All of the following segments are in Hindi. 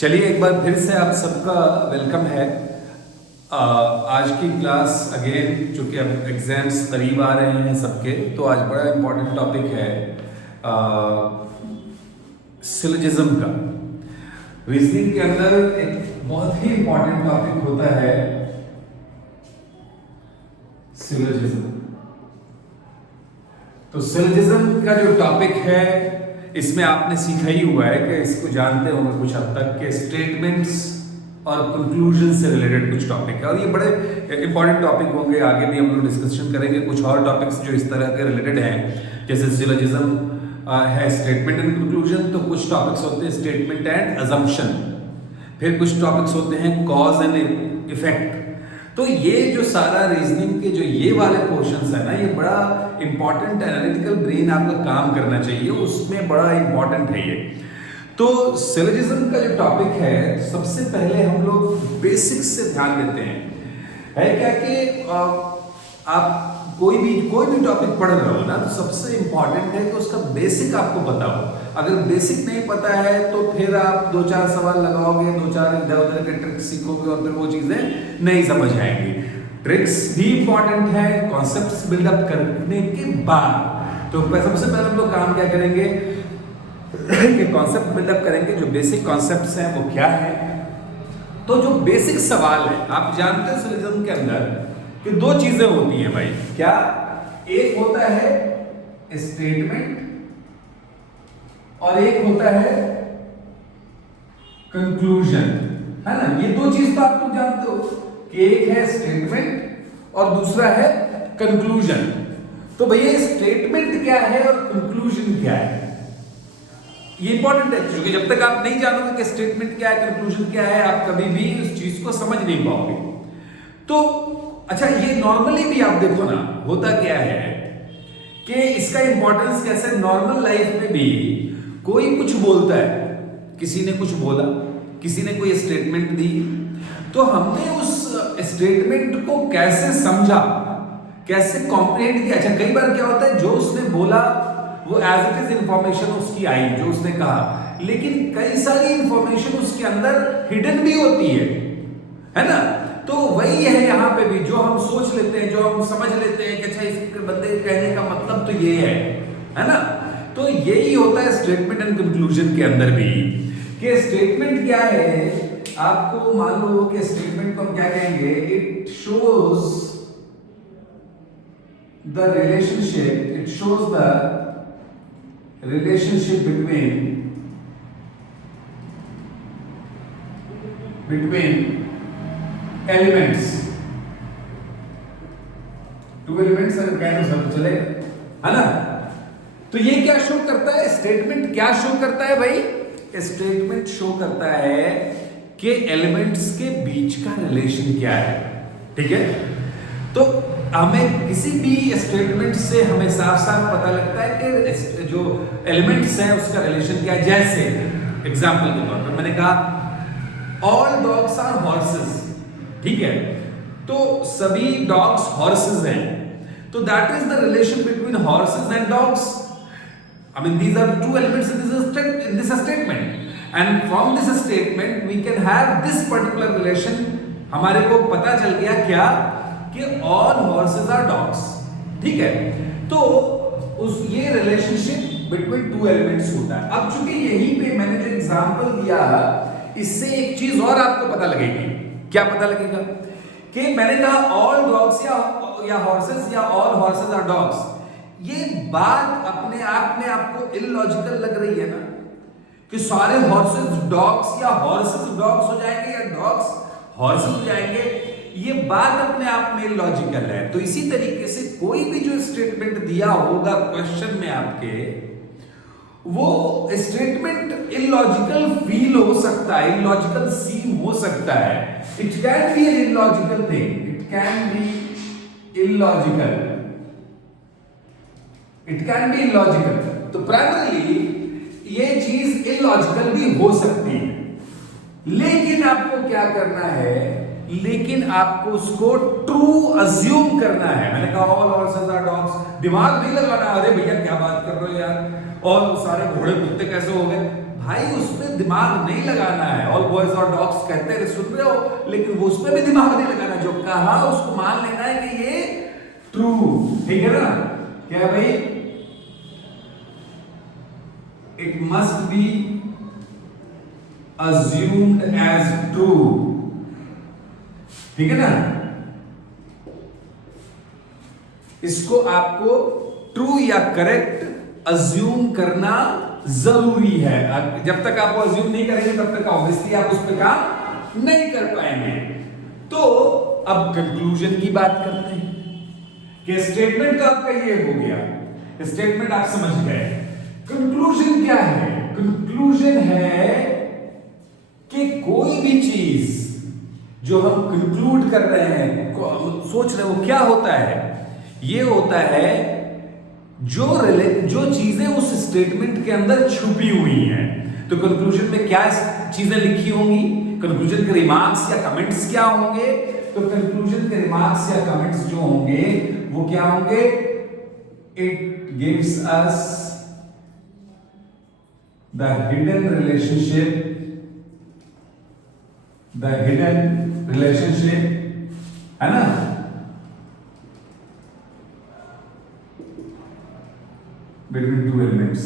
चलिए एक बार फिर से आप सबका वेलकम है। आज की क्लास अगेन, चूंकि अब एग्जाम्स करीब आ रहे हैं सबके, तो आज बड़ा इम्पोर्टेंट टॉपिक है सिलोजिज्म का। रीजनिंग के अंदर एक बहुत ही इम्पोर्टेंट टॉपिक होता है सिलोजिज्म। तो सिलोजिज्म का जो टॉपिक है, इसमें आपने सीखा ही हुआ है कि इसको जानते होंगे कुछ हद तक कि स्टेटमेंट्स और कंक्लूजन से रिलेटेड कुछ टॉपिक है, और ये बड़े इंपॉर्टेंट टॉपिक होंगे। आगे भी हम लोग डिस्कशन करेंगे कुछ और टॉपिक्स जो इस तरह के रिलेटेड हैं, जैसे सिलोजिज्म है स्टेटमेंट एंड कंक्लूजन, तो कुछ टॉपिक्स होते हैं स्टेटमेंट एंड अजम्पशन, फिर कुछ टॉपिक्स होते हैं कॉज एंड इफेक्ट। तो ये जो सारा रीजनिंग के जो ये वाले पोर्शंस है ना, ये बड़ा इंपॉर्टेंट एनालिटिकल ब्रेन आपका काम करना चाहिए, उसमें बड़ा इंपॉर्टेंट है ये। तो सिलोजिज्म का जो टॉपिक है, सबसे पहले हम लोग बेसिक्स से ध्यान देते हैं। है क्या कि आप कोई भी टॉपिक पढ़ रहे हो ना, तो सबसे इंपॉर्टेंट है कि उसका बेसिक आपको पता हो। अगर बेसिक नहीं पता है तो फिर आप दो चार सवाल लगाओगे, दो चार इधर उधर के ट्रिक्स सीखोगे और फिर वो चीजें नहीं समझ आएंगी। ट्रिक्स भी इंपॉर्टेंट है कॉन्सेप्ट्स बिल्डअप करने के बाद। तो सबसे पहले हम लोग काम क्या करेंगे कि कॉन्सेप्ट बिल्डअप करेंगे। जो बेसिक कॉन्सेप्ट्स हैं वो क्या है, तो जो बेसिक सवाल है, आप जानते हैं सिलोजिज्म के अंदर कि दो चीजें होती हैं भाई। क्या? एक होता है स्टेटमेंट और एक होता है कंक्लूजन, है ना। ये दो चीज तो आप लोग जानते हो कि एक है स्टेटमेंट और दूसरा है कंक्लूजन। तो भैया स्टेटमेंट क्या है और कंक्लूजन क्या है, ये इंपॉर्टेंट है, क्योंकि जब तक आप नहीं जानोगे कि स्टेटमेंट क्या है, कंक्लूजन क्या है, आप कभी भी उस चीज को समझ नहीं पाओगे। तो अच्छा, ये नॉर्मली भी आप देखो ना, होता क्या है कि इसका इंपॉर्टेंस कैसे, नॉर्मल लाइफ में भी कोई कुछ बोलता है, किसी ने कुछ बोला, किसी ने कोई स्टेटमेंट दी, तो हमने उस स्टेटमेंट को कैसे समझा, कैसे कॉम्प्रिहेंड किया। अच्छा, कई बार क्या होता है, जो उसने बोला वो एज इट इज इंफॉर्मेशन उसकी आई, जो उसने कहा, लेकिन कई सारी इंफॉर्मेशन उसके अंदर हिडन भी होती है ना। तो वही है यहाँ पे भी, जो हम सोच लेते हैं, जो हम समझ लेते हैं कि अच्छा इस बंदे कहने का मतलब तो ये है ना। तो यही होता है स्टेटमेंट एंड कंक्लूजन के अंदर भी, कि स्टेटमेंट क्या है। आपको मान लो कि स्टेटमेंट को हम क्या कहेंगे, it shows the relationship, it shows the relationship between elements, two elements अगर कहना सब चले, है ना। तो ये क्या शो करता है, स्टेटमेंट क्या शो करता है भाई, स्टेटमेंट शो करता है कि एलिमेंट्स के बीच का रिलेशन क्या है। ठीक है, तो हमें किसी भी स्टेटमेंट से हमें साफ साफ पता लगता है कि जो एलिमेंट्स हैं उसका रिलेशन क्या है। जैसे एग्जांपल के तौर पर मैंने कहा ऑल डॉग्स आर हॉर्सेस, ठीक है, तो सभी डॉग्स हॉर्सेस हैं, तो that is the relation between horses and dogs. I mean, these are two elements in this statement, and from this statement we can have this particular relation। हमारे को पता चल गया क्या कि all horses are dogs, ठीक है। तो उस ये रिलेशनशिप बिटवीन टू एलिमेंट्स होता है। अब चूंकि यहीं पे मैंने जो एग्जांपल दिया, इससे एक चीज और आपको पता लगेगी। क्या पता लगेगा कि मैंने कहा ऑल डॉग्स या हॉर्सेस या ऑल हॉर्सेस आर डॉग्स, ये बात अपने आप में आपको इलॉजिकल लग रही है ना, कि सारे हॉर्सेस डॉग्स या हॉर्सेस डॉग्स हो जाएंगे या डॉग्स हॉर्सेस हो जाएंगे। ये बात अपने आप में इलॉजिकल है। तो इसी तरीके से कोई भी जो स्टेटमेंट दिया होगा क्वेश्चन में आपके, वो स्टेटमेंट इलॉजिकल फील हो सकता है, इलॉजिकल सीम हो सकता है। It can be an illogical thing, it can be illogical, it can be illogical. तो प्राइमरीली ये चीज इलॉजिकल भी हो सकती है, लेकिन आपको क्या करना है, लेकिन आपको उसको ट्रू अज्यूम करना है। मैंने कहा ऑल हॉर्सेस आर डॉग्स, दिमाग नहीं लगाना, अरे भैया क्या बात कर रहे हो यार, और सारे घोड़े कुत्ते कैसे हो गए। भाई उसमें दिमाग नहीं लगाना है। ऑल बॉयज और डॉग्स कहते हैं, सुन रहे हो, लेकिन वो उसमें भी दिमाग नहीं लगाना, जो कहा उसको मान लेना है कि ये ट्रू, ठीक है ना। क्या भाई, it must be assumed as true, ठीक है ना। इसको आपको ट्रू या करेक्ट अज्यूम करना जरूरी है। जब तक आप अज्यूम नहीं करेंगे तब तक ऑब्वियसली आप उस पर काम नहीं कर पाएंगे। तो अब कंक्लूजन की बात करते हैं कि स्टेटमेंट तो आपका ये हो गया, स्टेटमेंट आप समझ गए। कंक्लूजन क्या है? कंक्लूजन है कि कोई भी चीज जो हम कंक्लूड कर रहे हैं, सोच रहे हैं, वो क्या होता है? ये होता है जो चीजें उस स्टेटमेंट के अंदर छुपी हुई हैं। तो कंक्लूजन में क्या चीजें लिखी होंगी? कंक्लूजन के रिमार्क्स या कमेंट्स क्या होंगे? तो कंक्लूजन के रिमार्क्स या कमेंट्स जो होंगे वो क्या होंगे? It gives us the hidden relationship, है ना, between two elements।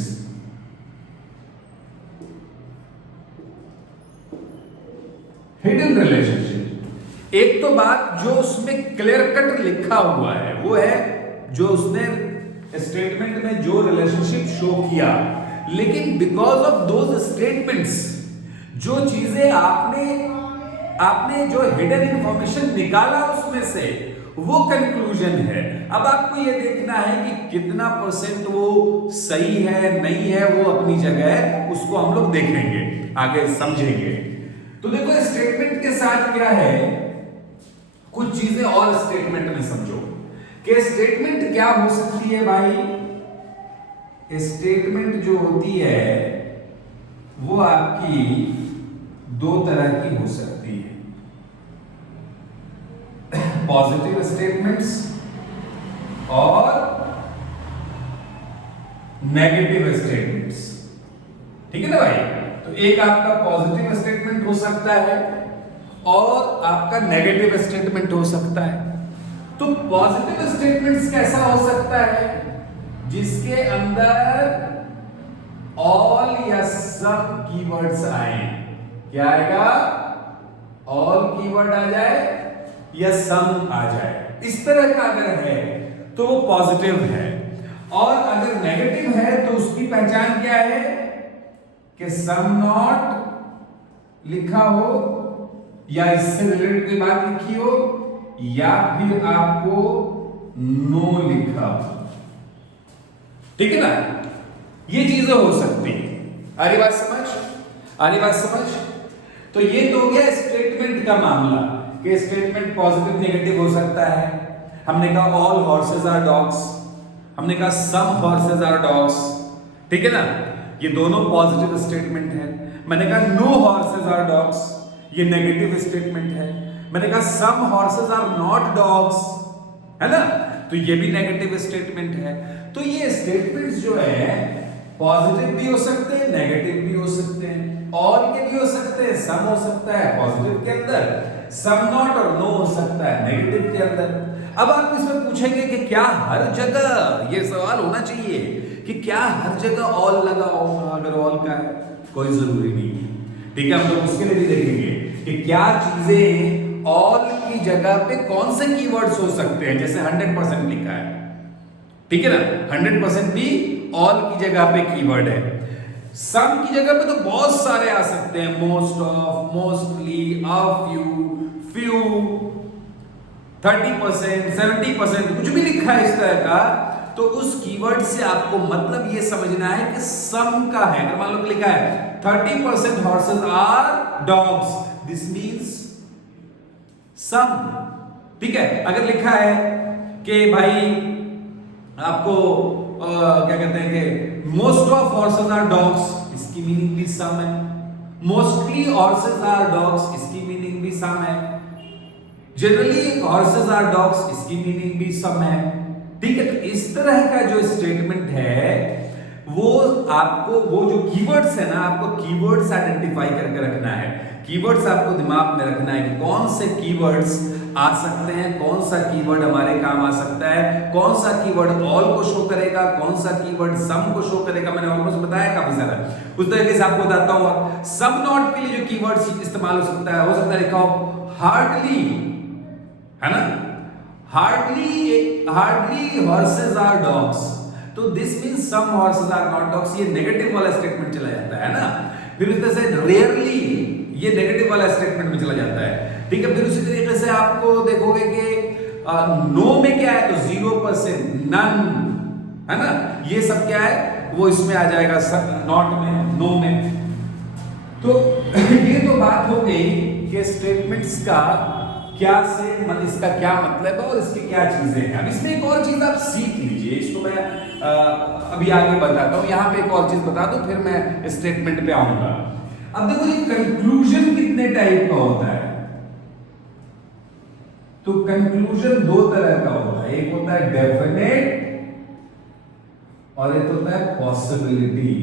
Hidden relationship, एक तो बात जो उसमें क्लियर कट लिखा हुआ है वो है जो उसने स्टेटमेंट में जो रिलेशनशिप शो किया, लेकिन बिकॉज ऑफ दोज स्टेटमेंट्स जो चीजें आपने जो हिडन इंफॉर्मेशन निकाला उसमें से वो कंक्लूजन है। अब आपको ये देखना है कि कितना परसेंट वो सही है नहीं है, वो अपनी जगह है, उसको हम लोग देखेंगे, आगे समझेंगे। तो देखो स्टेटमेंट के साथ क्या है, कुछ चीजें और स्टेटमेंट में समझो कि स्टेटमेंट क्या हो सकती है भाई। स्टेटमेंट जो होती है वो आपकी दो तरह की हो सकती है, पॉजिटिव स्टेटमेंट्स और नेगेटिव स्टेटमेंट्स, ठीक है ना भाई। तो एक आपका पॉजिटिव स्टेटमेंट हो सकता है और आपका नेगेटिव स्टेटमेंट हो सकता है। तो पॉजिटिव स्टेटमेंट्स कैसा हो सकता है? जिसके अंदर ऑल या सम कीवर्ड्स आए। क्या आएगा? ऑल कीवर्ड आ जाए या सम आ जाए, इस तरह का अगर है तो वो पॉजिटिव है। और अगर नेगेटिव है तो उसकी पहचान क्या है कि सम नॉट लिखा हो या इससे रिलेटेड कोई बात लिखी हो या फिर आपको नो लिखा हो, ठीक है ना। ये चीजें हो सकती है। आ रही बात समझ? आ रही बात समझ? तो ये तो हो गया स्टेटमेंट का मामला कि स्टेटमेंट पॉजिटिव नेगेटिव हो सकता है। हमने कहा ऑल हॉर्सेस आर डॉग्स, हमने कहा सम हॉर्सेस आर डॉग्स, ठीक है ना, ये दोनों पॉजिटिव स्टेटमेंट है। मैंने कहा नो हॉर्सेस आर डॉग्स, ये नेगेटिव स्टेटमेंट है। मैंने कहा some horses are not dogs, है ना, तो ये भी नेगेटिव स्टेटमेंट है। तो ये स्टेटमेंट्स जो है पॉजिटिव भी हो सकते हैं, नेगेटिव भी हो सकते हैं, ऑल के भी हो सकते हैं, सम हो सकता है पॉजिटिव के अंदर, सम नॉट और नो हो सकता है नेगेटिव के अंदर। अब आप इसमें पूछेंगे कि क्या हर जगह, ये सवाल होना चाहिए कि क्या हर जगह ऑल लगा होगा? अगर ऑल का है कोई जरूरी नहीं है, ठीक है। हम लोग उसके लिए भी देखेंगे कि क्या चीजें ऑल की जगह पे कौन से कीवर्ड्स हो सकते हैं। जैसे 100% लिखा है, ठीक है ना, 100% भी ऑल की जगह पे कीवर्ड है। सम की जगह पे तो बहुत सारे आ सकते हैं, most of, mostly, a few, few, 30%, 70%, कुछ भी लिखा है इस तरह का। तो उस कीवर्ड से आपको मतलब ये समझना है कि सम का है। अगर मान लो लिखा है 30% horses are dogs, this means some, ठीक है। अगर लिखा है कि भाई आपको क्या कहते हैं कि most of horses are dogs, इसकी मीनिंग भी सम है। मोस्टली हॉर्सेस आर डॉग्स, इसकी मीनिंग भी सम है। जनरली हॉर्सेस आर डॉग्स, इसकी मीनिंग भी सम है, ठीक है। तो इस तरह का जो स्टेटमेंट है वो आपको वो जो कीवर्ड्स है ना, आपको कीवर्ड्स आइडेंटिफाई करके रखना है। कीवर्ड्स आपको दिमाग में रखना है कि कौन से कीवर्ड्स आ सकते हैं, कौन सा कीवर्ड हमारे काम आ सकता है, कौन सा कीवर्ड ऑल को शो करेगा, कौन सा कीवर्ड सम को शो करेगा। मैंने ऑलमोस्ट बताया काफी सारा, उस तरीके से आपको बताता हूं। सम नॉट के लिए जो कीवर्ड्स इस्तेमाल हो सकता है लिखा हो हार्डली, है ना, हार्डली हॉर्सेस आर डॉग्स, तो this means some horses are not dogs, ये नेगेटिव वाला स्टेटमेंट चला जाता है ना। फिर उस तरह से रेयरली, ये नेगेटिव वाला स्टेटमेंट में चला जाता है, ठीक है। फिर उसी तरीके से आपको देखोगे कि नो में क्या है, तो 0%, नन, है ना, ये सब क्या है, वो इसमें आ जाएगा, नॉट में, नो में। तो ये तो बात हो गई कि स्टेटमेंट्स का क्या से इसका क्या मतलब है और इसकी क्या चीजें हैं। अब इसमें एक और चीज आप सीख लीजिए, इसको मैं अभी आगे बताता हूं। यहां पे एक और चीज बता दूं, फिर मैं स्टेटमेंट पे आऊंगा। अब देखो ये कंक्लूजन कितने टाइप का होता है, तो कंक्लूजन दो तरह का होता है, एक होता है डेफिनेट और एक होता है पॉसिबिलिटी।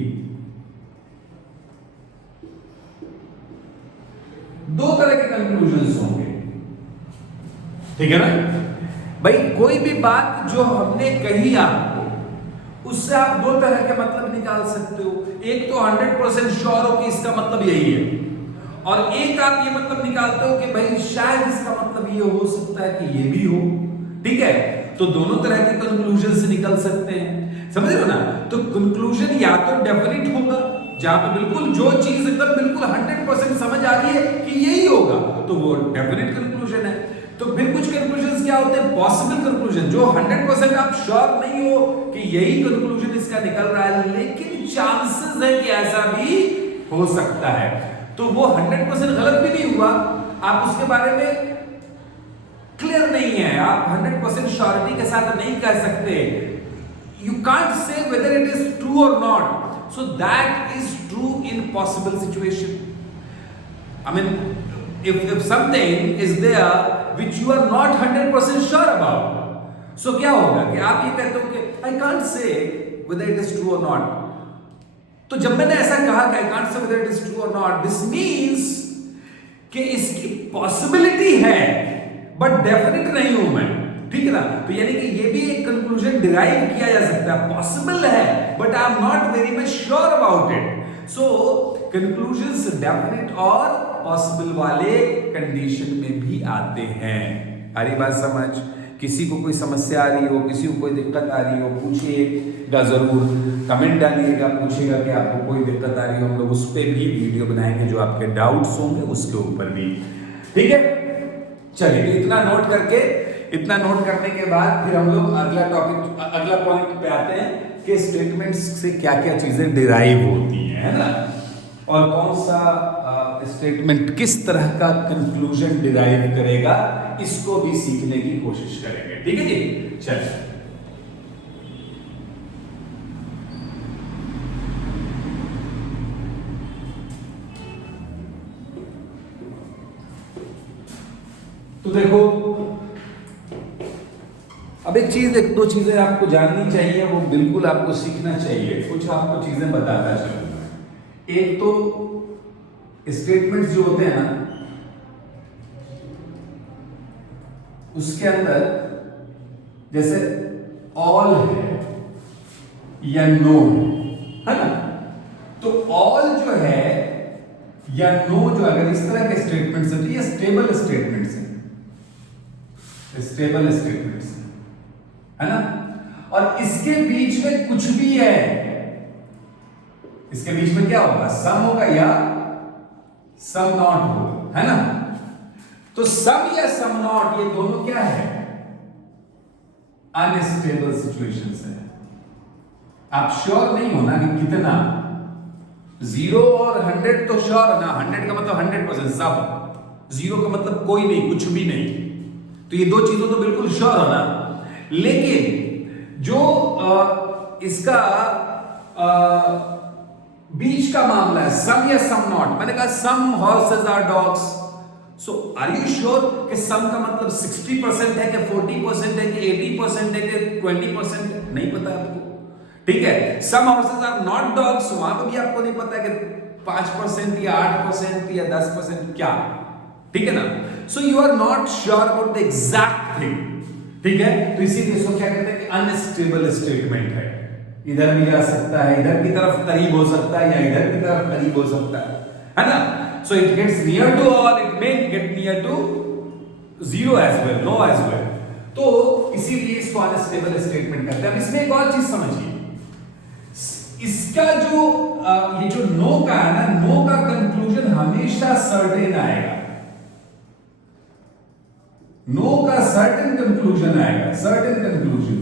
दो तरह के कंक्लूजन्स होंगे, ठीक है ना भाई। कोई भी बात जो हमने कही आपको, उससे आप दो तरह के मतलब निकाल सकते हो। एक तो 100% श्योर हो कि इसका मतलब यही है, और एक आप ये मतलब निकालते हो कि भाई शायद इसका मतलब ये हो सकता है कि ये भी हो, ठीक है। तो दोनों तरह के कंक्लूजन से निकल सकते हैं, समझ रहे हो ना। तो कंक्लूजन या तो डेफिनेट होगा, जहां पे बिल्कुल जो चीज एकदम बिल्कुल 100% समझ आ रही है कि यही होगा, तो वो डेफिनेट कंक्लूजन है। तो फिर कुछ कंक्लूजन क्या होते हैं, पॉसिबल कंक्लूजन, जो 100% आप श्योर नहीं हो कि यही कंक्लूजन इसका निकल रहा है, लेकिन चांसेस है कि ऐसा भी हो सकता है। तो वो 100% गलत भी नहीं हुआ, आप उसके बारे में क्लियर नहीं है, आप 100% श्योरिटी के साथ नहीं कह सकते। You can't say whether it is true और not, so that is true in possible situation. I mean, if something is there which you are not 100% sure about, so क्या होगा कि आप ये कहते हो कि I can't say whether it is true or not. तो जब मैंने ऐसा कहा कि I can't say whether it is true or not, this means कि इसकी possibility है but definite नहीं हूं मैं, ठीक है ना। तो यानी कि ये भी एक कंक्लूजन डिराइव किया जा सकता है, पॉसिबल है but I am not very much sure about it. So conclusions definite और पॉसिबल वाले कंडीशन में भी आते हैं। हरी बात समझ। किसी को कोई समस्या आ रही हो, किसी को कोई दिक्कत आ रही हो, पूछिएगा जरूर, कमेंट डालिएगा, पूछिएगा कि आपको कोई दिक्कत आ रही हो, हम लोग उस पर भी वीडियो बनाएंगे, जो आपके डाउट्स होंगे उसके ऊपर भी, ठीक है। चलिए, तो इतना नोट करने के बाद फिर हम लोग अगला पॉइंट पे आते हैं कि स्टेटमेंट्स से क्या क्या चीजें डिराइव होती हैं, है ना, और कौन सा स्टेटमेंट किस तरह का कंक्लूजन डिराइव करेगा, इसको भी सीखने की कोशिश करेंगे, ठीक है जी। चलिए, तो देखो, अब एक दो चीजें आपको जाननी चाहिए, वो बिल्कुल आपको सीखना चाहिए। कुछ आपको चीजें बताता चलूंगा। एक तो स्टेटमेंट्स जो होते हैं ना, उसके अंदर जैसे ऑल है या नो है ना, तो ऑल जो है या नो जो, अगर इस तरह के स्टेटमेंट्स है तो ये स्टेबल स्टेटमेंट्स हैं, स्टेबल स्टेटमेंट्स है ना। और इसके बीच में कुछ भी है, इसके बीच में क्या होगा, सम होगा या सम नॉट होगा, है ना। तो सम या सम नॉट, ये दोनों क्या है, अनस्टेबल सिचुएशंस है। आप श्योर नहीं हो ना कि कितना, 0 और 100 तो श्योर है ना, 100 का मतलब 100% सब, 0 का मतलब कोई नहीं, कुछ भी नहीं, तो ये दो चीजों तो बिल्कुल श्योर है ना। लेकिन जो इसका बीच का मामला है, सम या सम नॉट, मैंने कहा some horses are dogs, so are you sure कि सम का मतलब 60% है कि 40% है कि 80% है कि 20%? नहीं पता आपको, ठीक है। सम हॉर्सेस आर नॉट डॉग्स, वहां पर भी आपको नहीं पता कि 5% या 8% या 10% क्या, ठीक है ना। So you are not sure about the exact thing, ठीक है। तो इसीलिए इसको क्या कहते हैं कि अनस्टेबल स्टेटमेंट है, इधर भी जा सकता है, इधर की तरफ करीब हो सकता है, या इधर की तरफ करीब हो सकता है ना। So it gets near to और it may get near to zero as well, no as well. तो इसीलिए इसको अनस्टेबल स्टेटमेंट कहते हैं। अब इसमें एक और चीज समझिए, इसका जो ये जो नो का है ना, नो का कंक्लूजन हमेशा सर्टेन आएगा, नो का सर्टेन कंक्लूजन आएगा, सर्टेन कंक्लूजन।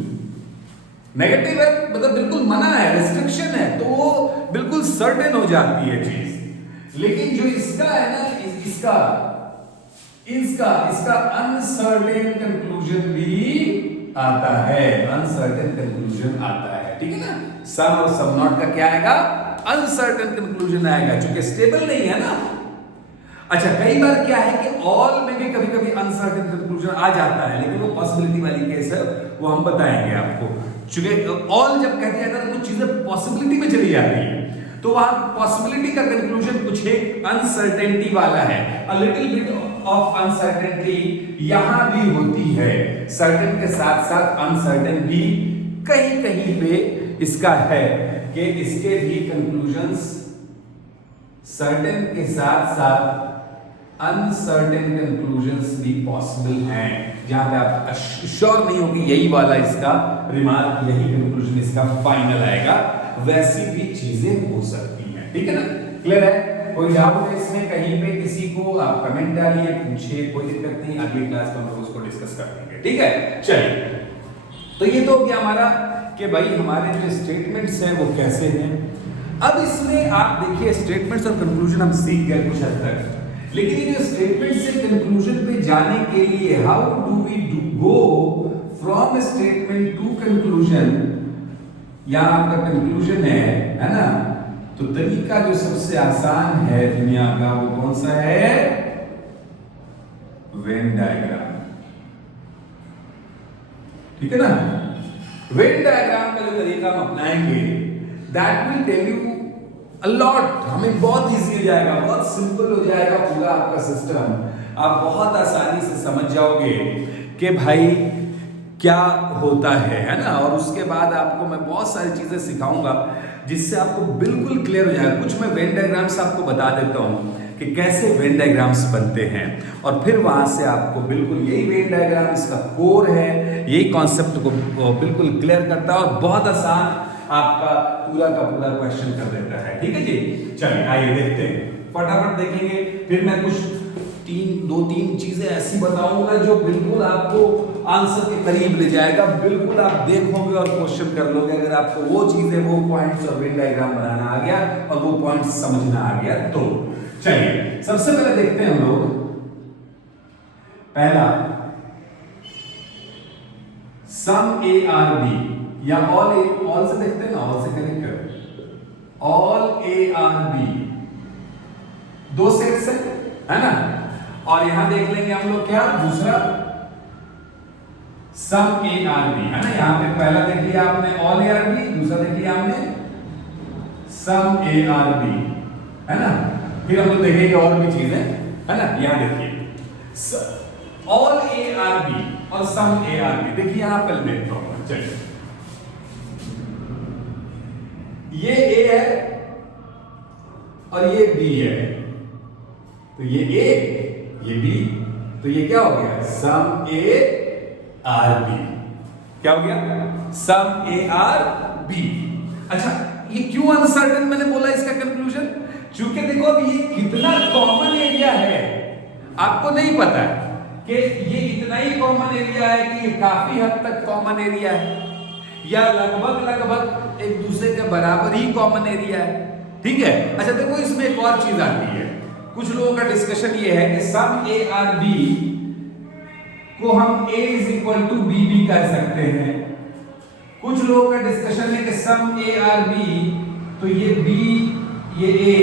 नेगेटिव है मतलब बिल्कुल मना है, रिस्ट्रिक्शन है, तो वो बिल्कुल सर्टेन हो जाती है चीज। लेकिन जो इसका है ना, इसका अनसर्टेन कंक्लूजन भी आता है, अनसर्टेन कंक्लूजन आता है, ठीक है ना। सम और सम नॉट का क्या आएगा, अनसर्टेन कंक्लूजन आएगा, क्योंकि स्टेबल नहीं है ना। अच्छा, कई बार क्या है कि ऑल में भी कभी कभी अनसर्टेन कंक्लूजन आ जाता है, लेकिन वो पॉसिबिलिटी वाली केस है, वो हम बताएंगे आपको। चूंकि ऑल जब कह दिया जाता है तो कुछ चीजें पॉसिबिलिटी में चली जाती है, तो वहां पॉसिबिलिटी का कंक्लूजन कुछ एक अनसर्टेनिटी वाला है, a little bit of uncertainty यहां भी होती है, सर्टेन के साथ साथ अनसर्टेन भी कहीं कहीं पे इसका है कि इसके भी कंक्लूजन्स सर्टेन के साथ साथ अनसर्टेन कंक्लूजन्स भी पॉसिबल हैं, जहां पे आप श्योर नहीं हो कि यही वाला इसका रिमार्क, यही कंक्लूजन इसका फाइनल आएगा, वैसी भी चीजें हो सकती हैं, ठीक है ना। क्लियर है? कोई डाउट है इसमें कहीं पे किसी को, आप कमेंट डालिए, पूछिए, कोई दिक्कत नहीं, अगली क्लास में हम लोग उसको डिस्कस कर लेंगे, ठीक है। चलिए, तो ये तो हो गया हमारा कि भाई हमारे जो स्टेटमेंट्स हैं वो कैसे हैं। अब इसमें आप देखिए, स्टेटमेंट्स और कंक्लूजन हम सीख गए कुछ हद तक, लेकिन ये जो स्टेटमेंट से कंक्लूजन पे जाने के लिए how do we go from statement to conclusion, यहां आपका कंक्लूजन है ना, तो तरीका जो सबसे आसान है दुनिया का वो कौन सा है, वेन डायग्राम, ठीक है ना। वेन डायग्राम का जो तरीका हम अपनाएंगे, that will tell you a lot, हमें बहुत इजी हो जाएगा, बहुत सिंपल हो जाएगा पूरा आपका सिस्टम, आप बहुत आसानी से समझ जाओगे कि भाई क्या होता है ना। और उसके बाद आपको मैं बहुत सारी चीजें सिखाऊंगा जिससे आपको बिल्कुल क्लियर हो जाएगा। कुछ मैं वेन डायग्राम्स आपको बता देता हूं कि कैसे वेन डायग्राम्स बनते हैं, और फिर वहां से आपको बिल्कुल यही वेन डायग्राम इसका कोर है, यही कॉन्सेप्ट को बिल्कुल क्लियर करता है और बहुत आसान आपका पूरा का पूरा क्वेश्चन कर देता है, ठीक है जी। चलिए आइए देखते हैं, फटाफट देखेंगे, फिर मैं कुछ दो तीन चीजें ऐसी बताऊंगा जो बिल्कुल आपको आंसर के करीब ले जाएगा, बिल्कुल आप देखोगे और क्वेश्चन कर लोगे अगर आपको वो चीजें, वो पॉइंट्स और वेन डायग्राम बनाना आ गया और वो पॉइंट्स समझना आ गया तो। चलिए सबसे पहले देखते हैं हम लोग, पहला सम ए आर बी, या ऑल से देखते हैं ना, ऑल से कनेक्ट कर, ऑल ए आर बी दो सेट्स है ना, और यहां देख लेंगे हम लोग क्या, दूसरा सम ए आर बी है ना। यहां पे पहला देख लिया आपने ऑल ए आर बी, दूसरा देख लिया हमने सम ए आर बी है ना। फिर हम लोग देखेंगे और भी चीजें है ना। यहां देखिए ऑल ए आर बी और सम ए आर बी, देखिए यहां पर देखता हूं, चलिए ये ए है और ये बी है, तो ये ए ये बी, तो ये क्या हो गया, सम ए आर बी, क्या हो गया, सम ए आर बी। अच्छा, ये क्यों अनसर्टेन मैंने बोला इसका कंक्लूजन, क्योंकि देखो अब ये कितना कॉमन एरिया है आपको नहीं पता है कि ये इतना ही कॉमन एरिया है कि ये काफी हद तक कॉमन एरिया है, या लगभग एक दूसरे के बराबर ही कॉमन एरिया है, ठीक है। अच्छा देखो, इसमें एक और चीज आती है, कुछ लोगों का डिस्कशन ये है कि सम ए आर बी को हम a is equal to B भी कर सकते हैं। कुछ लोगों का डिस्कशन है कि सम ए आर बी, तो ये b ये a,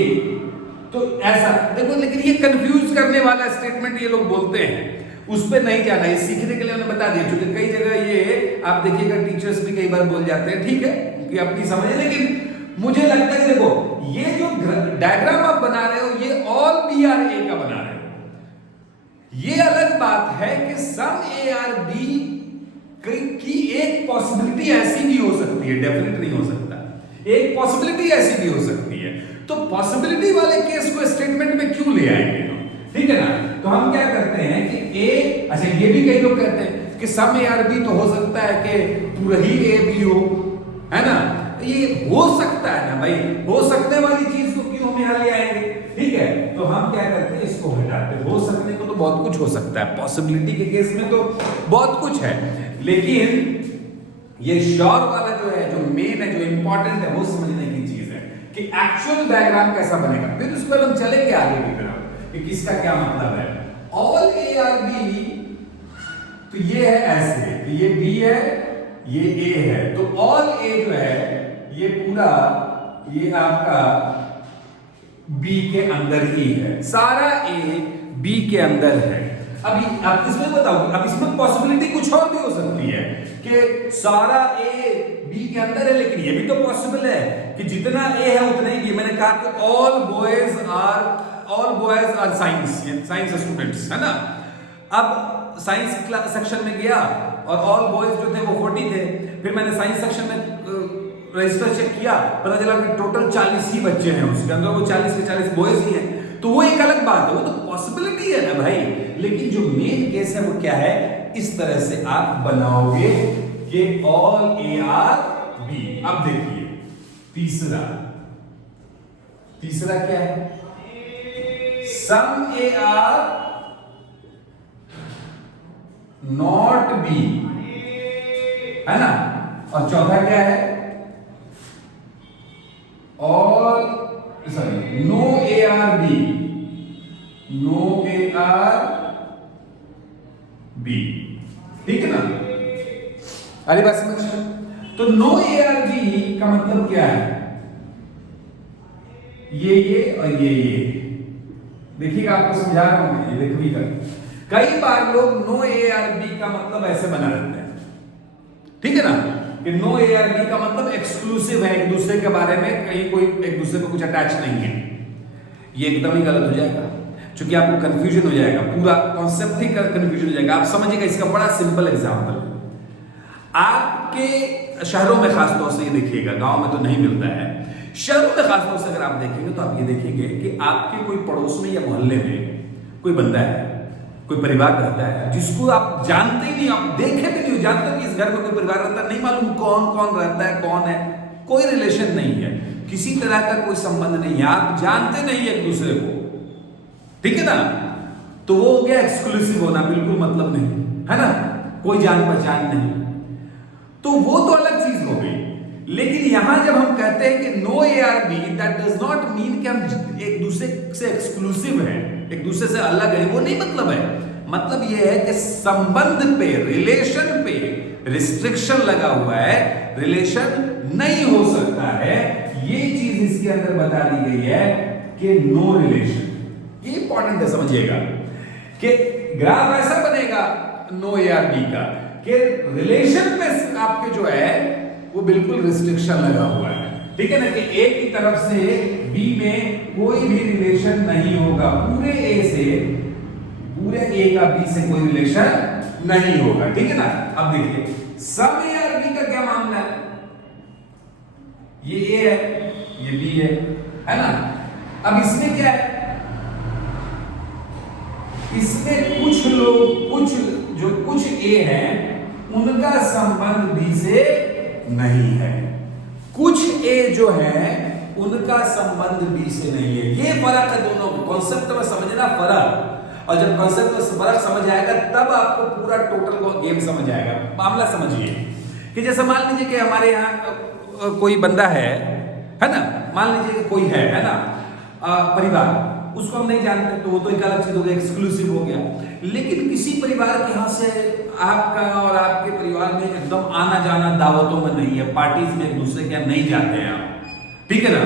तो ऐसा देखो, लेकिन ये कंफ्यूज करने वाला स्टेटमेंट ये लोग बोलते हैं, उस पर नहीं जाना, ये सीखने के लिए उन्होंने बता दिया, क्योंकि कई जगह ये आप देखिएगा टीचर्स भी कई बार बोल जाते हैं, ठीक है कि अपनी समझ, लेकिन मुझे लगता है कि देखो ये जो डायग्राम आप बना रहे हो ये ऑल बी आर ए का बना रहे हो। ये अलग बात है कि सम ए आर बी की एक पॉसिबिलिटी ऐसी भी हो सकती है, डेफिनेट नहीं हो सकता, एक पॉसिबिलिटी ऐसी भी हो सकती है। तो पॉसिबिलिटी वाले केस को स्टेटमेंट में क्यों ले आएंगे हम, ठीक है ना। तो हम क्या करते हैं कि ए, अच्छा ये भी कई लोग कहते हैं कि सम ए आर बी तो हो सकता है कि पूरा ही ए बी हो, है ना। ये हो सकता है ना भाई, हो सकने वाली चीज को क्यों हम यहां ले आएंगे, ठीक है। तो हम क्या करते हैं, इसको हटाते हैं। हो सकने को तो बहुत कुछ हो सकता है, पॉसिबिलिटी के केस में तो बहुत कुछ है, लेकिन ये श्योर वाला जो है, जो मेन है, जो इंपॉर्टेंट है, वो समझने की चीज है कि एक्चुअल डायग्राम कैसा बनेगा। फिर उसके बाद हम चलेंगे आगे की तरफ कि किसका क्या मतलब है। ऑल ए आर बी, तो ये है ऐसे, तो ये बी है, ये ए है, तो ऑल ए जो है ये पूरा, ये आपका बी के अंदर ही है, सारा ए बी के अंदर है। अभी आप इसमें बताओ, अब इसमें पॉसिबिलिटी कुछ और भी हो सकती है कि सारा ए बी के अंदर है, लेकिन ये भी तो पॉसिबल है कि जितना ए है उतना ही, मैंने कहा कि all boys are science students, है ना। अब साइंस सेक्शन में गया और ऑल बॉयज जो थे वो 40 थे, फिर मैंने साइंस सेक्शन में रजिस्टर चेक किया, पता चला कि टोटल 40 ही बच्चे हैं उसके अंदर, वो 40 के 40 बॉयज ही हैं, तो वो एक अलग बात है, वो तो पॉसिबिलिटी है ना भाई। लेकिन जो मेन केस है वो क्या है, इस तरह से आप बनाओगे कि ऑल ए आर बी। अब देखिए तीसरा क्या है, some A are not B, है ना। और चौथा क्या है, all sorry no A are B, no A are B, ठीक है ना। अरे बात समझ, तो नो ए आर बी का मतलब क्या है, ये और ये देखिएगा, आपको समझा रहा हूं मैं, ये देखिएगा। कई बार लोग नो ए आर बी का मतलब ऐसे बना लेते हैं, ठीक है ना, कि नो ए आर बी का मतलब एक्सक्लूसिव है, एक दूसरे के बारे में कहीं कोई एक दूसरे को कुछ अटैच नहीं है। ये एकदम ही गलत हो जाएगा, क्योंकि आपको कंफ्यूजन हो जाएगा, पूरा कॉन्सेप्ट ही कंफ्यूजन हो जाएगा। आप समझिएगा, इसका बड़ा सिंपल एग्जांपल, आपके शहरों में खासतौर से ये देखिएगा, गांव में तो नहीं मिलता है, शहरों में खासतौर से अगर आप देखेंगे तो आप ये देखेंगे कि आपके कोई पड़ोस में या मोहल्ले में कोई बंदा है, कोई परिवार रहता है जिसको आप जानते ही नहीं, आप देखे भी नहीं, जानते नहीं इस घर में कोई परिवार रहता है, नहीं मालूम कौन कौन रहता है, कौन है, कोई रिलेशन नहीं है, किसी तरह का कोई संबंध नहीं है, आप जानते नहीं एक दूसरे को, ठीक है ना। तो वो हो गया एक्सक्लूसिव होना, बिल्कुल मतलब नहीं, है ना, कोई जान पहचान नहीं, तो वो तो अलग चीज हो गई। लेकिन यहां जब हम कहते हैं कि no A are B, that does not mean कि हम एक दूसरे से एक्सक्लूसिव है, एक दूसरे से अलग है, वो नहीं मतलब है। मतलब ये है कि संबंध पे, रिलेशन पे रिस्ट्रिक्शन लगा हुआ है, रिलेशन नहीं हो सकता है, ये चीज इसके अंदर बता दी गई है कि नो रिलेशन। ये इंपॉर्टेंट है, समझिएगा कि ग्राफ ऐसा बनेगा नो ए आर बी का कि रिलेशन पे आपके जो है वो बिल्कुल रिस्ट्रिक्शन लगा हुआ है, ठीक है ना, कि ए की तरफ से बी में कोई भी रिलेशन नहीं होगा, पूरे ए से, पूरे ए का बी से कोई रिलेशन नहीं होगा, ठीक है ना। अब देखिए सम ए आर बी का क्या मामला है, ये ए है, ये बी है ना। अब इसमें क्या है, इसमें कुछ लोग, कुछ ए हैं, उनका संबंध बी से नहीं है, कुछ ए जो है उनका संबंध बी से नहीं है। ये फर्क है दोनों कॉन्सेप्ट में, समझना फर्क। और जब कॉन्सेप्ट में फर्क समझ आएगा तब आपको पूरा टोटल गेम समझ आएगा। मामला समझिए कि जैसे मान लीजिए कि हमारे यहाँ कोई बंदा है ना, मान लीजिए कोई है ना, परिवार, उसको हम नहीं जानते, तो वो तो एक अलग चीज हो गया, एक्सक्लूसिव हो गया। लेकिन किसी परिवार के यहाँ से आपका और आपके परिवार में एकदम आना जाना दावतों में नहीं है, पार्टीज में एक दूसरे के यहाँ नहीं जाते हैं आप, ठीक है ना,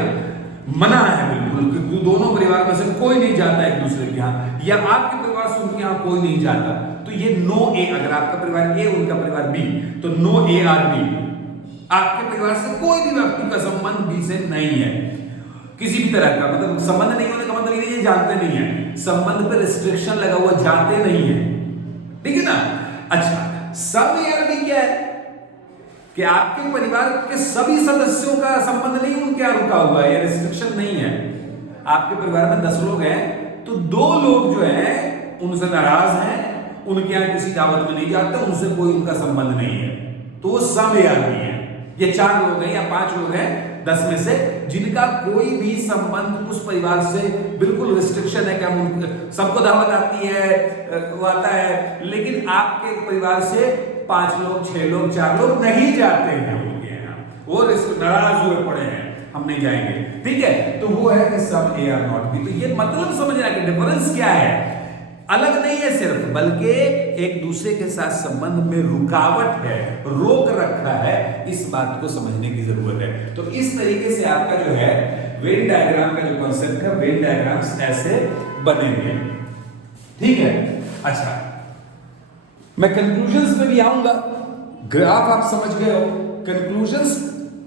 मना है बिल्कुल कि दोनों परिवार में से कोई नहीं जाता एक दूसरे के यहाँ, या आपके परिवार से उनके यहाँ कोई नहीं जाता, तो ये नो ए, अगर आपका परिवार ए उनका परिवार बी, तो नो ए आर बी, आपके परिवार से कोई भी व्यक्ति का संबंध बी से नहीं है, किसी भी तरह का, मतलब संबंध नहीं होने का मतलब ये नहीं जानते नहीं है, संबंध पे रिस्ट्रिक्शन लगा हुआ, जानते नहीं है, ठीक है ना। अच्छा, सब ARB क्या है कि आपके परिवार के सभी सदस्यों का संबंध नहीं उनके यहां रुका हुआ है, रिस्ट्रिक्शन नहीं है। आपके परिवार में 10 लोग हैं तो 2 लोग जो हैं उनसे नाराज हैं, उनके यहां किसी दावत में नहीं जाते, उनसे कोई उनका संबंध नहीं है, तो वो सब ARB है। ये 4 लोग हैं या 5 लोग हैं 10 में से जिनका कोई भी संबंध उस परिवार से बिल्कुल रिस्ट्रिक्शन है कि हम सबको दावत आती है, वो आता है, लेकिन आपके परिवार से 5 लोग 6 लोग 4 लोग नहीं जाते हैं उनके यहाँ, वो नाराज हुए पड़े हैं, हम नहीं जाएंगे, ठीक है। तो वो है कि सब A are not B। तो ये मतलब समझना कि डिफरेंस क्या है, अलग नहीं है सिर्फ, बल्कि एक दूसरे के साथ संबंध में रुकावट है, रोक रखा है, इस बात को समझने की जरूरत है। तो इस तरीके से आपका जो है वेन डायग्राम का जो कॉन्सेप्ट है, वेन डायग्राम्स ऐसे बनेंगे, ठीक है। अच्छा, मैं कंक्लूजन्स पे भी आऊंगा, ग्राफ आप समझ गए हो, कंक्लूजन्स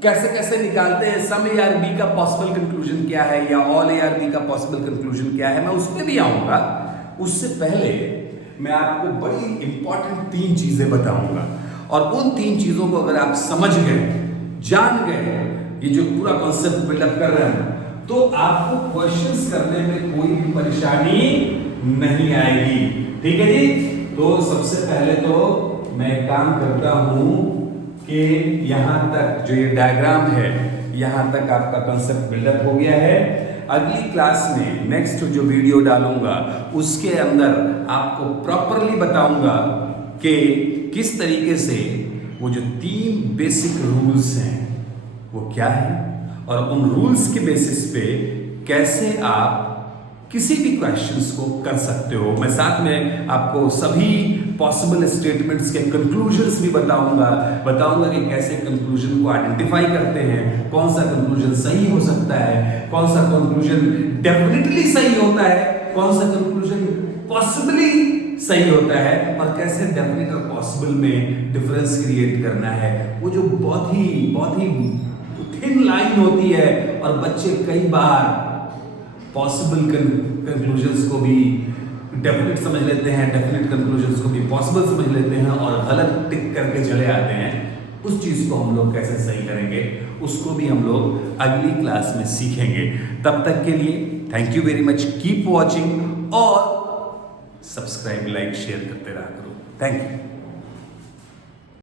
कैसे कैसे निकालते हैं, सम ARB का पॉसिबल कंक्लूजन क्या है या ऑल ARB का पॉसिबल कंक्लूजन क्या है, मैं उस पर भी आऊंगा। उससे पहले मैं आपको बड़ी इंपॉर्टेंट 3 चीजें बताऊंगा, और उन 3 चीजों को अगर आप समझ गए, जान गए, ये जो पूरा कॉन्सेप्ट बिल्डअप कर रहे हैं, तो आपको क्वेश्चंस करने में कोई भी परेशानी नहीं आएगी, ठीक है जी। तो सबसे पहले तो मैं काम करता हूं कि यहां तक जो ये डायग्राम है, यहां तक आपका कॉन्सेप्ट बिल्डअप हो गया है। अगली क्लास में नेक्स्ट जो वीडियो डालूंगा उसके अंदर आपको प्रॉपरली बताऊंगा कि किस तरीके से वो जो 3 बेसिक रूल्स हैं वो क्या है, और उन रूल्स के बेसिस पे कैसे आप किसी भी क्वेश्चंस को कर सकते हो। मैं साथ में आपको सभी पॉसिबल स्टेटमेंट्स के कंक्लूजन्स भी बताऊंगा कि कैसे कंक्लूजन को आइडेंटिफाई करते हैं, कौन सा कंक्लूजन सही हो सकता है, कौन सा कंक्लूजन डेफिनेटली सही होता है, कौन सा कंक्लूजन पॉसिबली सही होता है, और कैसे डेफिनेट और पॉसिबल में डिफरेंस क्रिएट करना है। वो जो बहुत ही थिन लाइन होती है, और बच्चे कई बार पॉसिबल कंक्लूजन्स को भी डेफिनेट समझ लेते हैं, डेफिनेट कंक्लूजन्स को भी पॉसिबल समझ लेते हैं, और गलत टिक करके चले आते हैं। उस चीज को हम लोग कैसे सही करेंगे, उसको भी हम लोग अगली क्लास में सीखेंगे। तब तक के लिए thank you very much, keep watching, और सब्सक्राइब, लाइक, शेयर करते रहा करो। Thank you.